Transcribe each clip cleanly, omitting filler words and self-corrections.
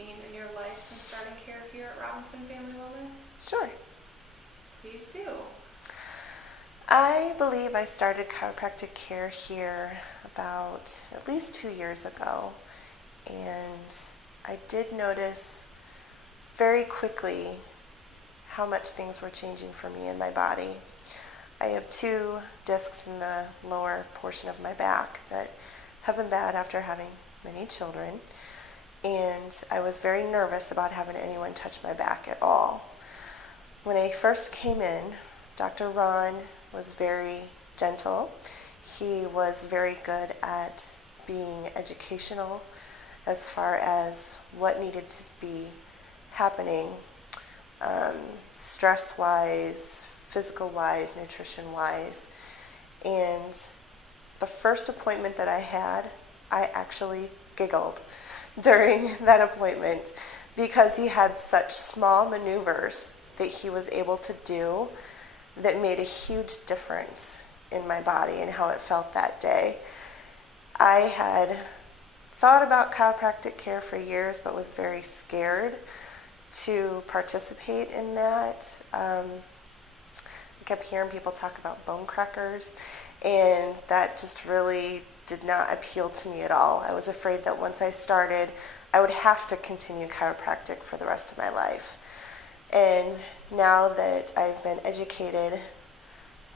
seen in your life since starting care here at Robinson Family Wellness? Sure. Please do. I believe I started chiropractic care here about at least 2 years ago, and I did notice very quickly how much things were changing for me in my body. I have 2 discs in the lower portion of my back that have been bad after having many children, and I was very nervous about having anyone touch my back at all. When I first came in, Dr. Ron was very gentle. He was very good at being educational as far as what needed to be happening, stress-wise, physical-wise, nutrition-wise. And the first appointment that I had, I actually giggled during that appointment because he had such small maneuvers that he was able to do that made a huge difference in my body and how it felt that day. I had thought about chiropractic care for years but was very scared to participate in that. I kept hearing people talk about bone crackers, and that just really did not appeal to me at all. I was afraid that once I started, I would have to continue chiropractic for the rest of my life. And now that I've been educated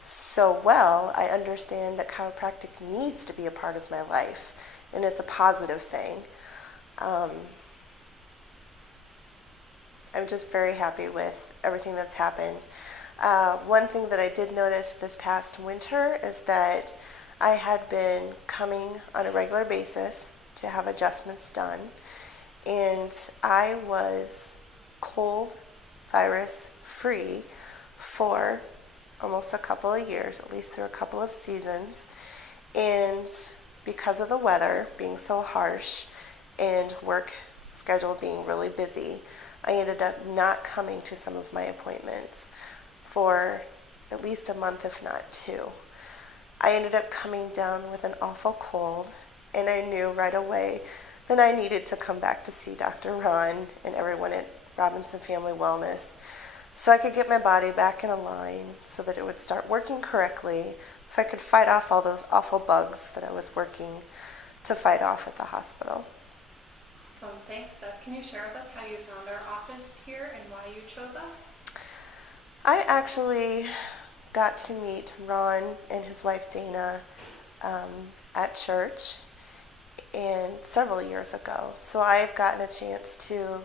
so well, I understand that chiropractic needs to be a part of my life, and it's a positive thing. I'm just very happy with everything that's happened. One thing that I did notice this past winter is that I had been coming on a regular basis to have adjustments done, and I was cold virus free for almost a couple of years, at least through a couple of seasons. And because of the weather being so harsh and work schedule being really busy, I ended up not coming to some of my appointments for at least a month, if not 2. I ended up coming down with an awful cold, and I knew right away that I needed to come back to see Dr. Ron and everyone at Robinson Family Wellness so I could get my body back in a line so that it would start working correctly, so I could fight off all those awful bugs that I was working to fight off at the hospital. Awesome. Thanks, Steph. Can you share with us how you found our office here and why you chose us? I actually got to meet Ron and his wife Dana at church and several years ago. So I've gotten a chance to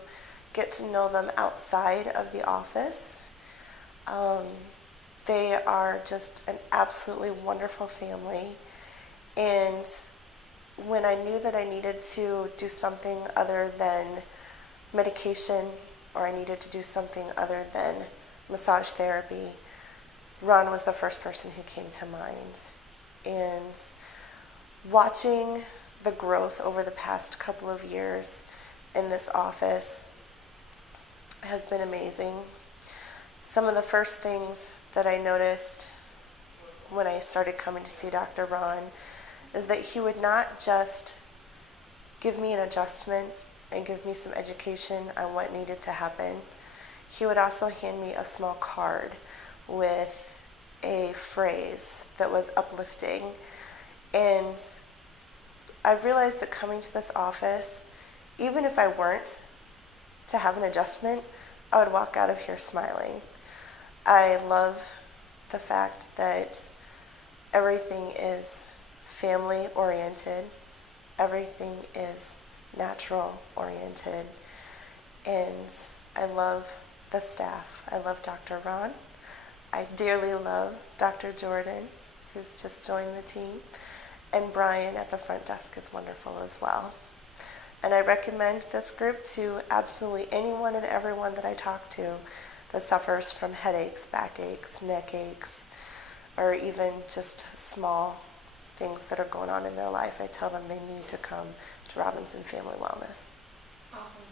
get to know them outside of the office. They are just an absolutely wonderful family. And when I knew that I needed to do something other than medication, or I needed to do something other than massage therapy, Ron was the first person who came to mind. And watching the growth over the past couple of years in this office has been amazing. Some of the first things that I noticed when I started coming to see Dr. Ron is that he would not just give me an adjustment and give me some education on what needed to happen. He would also hand me a small card with a phrase that was uplifting. And I've realized that coming to this office, even if I weren't to have an adjustment, I would walk out of here smiling. I love the fact that everything is family oriented, everything is natural oriented, and I love the staff. I love Dr. Ron. I dearly love Dr. Jordan, who's just joined the team, and Brian at the front desk is wonderful as well. And I recommend this group to absolutely anyone and everyone that I talk to that suffers from headaches, backaches, neck aches, or even just small things that are going on in their life. I tell them they need to come to Robinson Family Wellness. Awesome.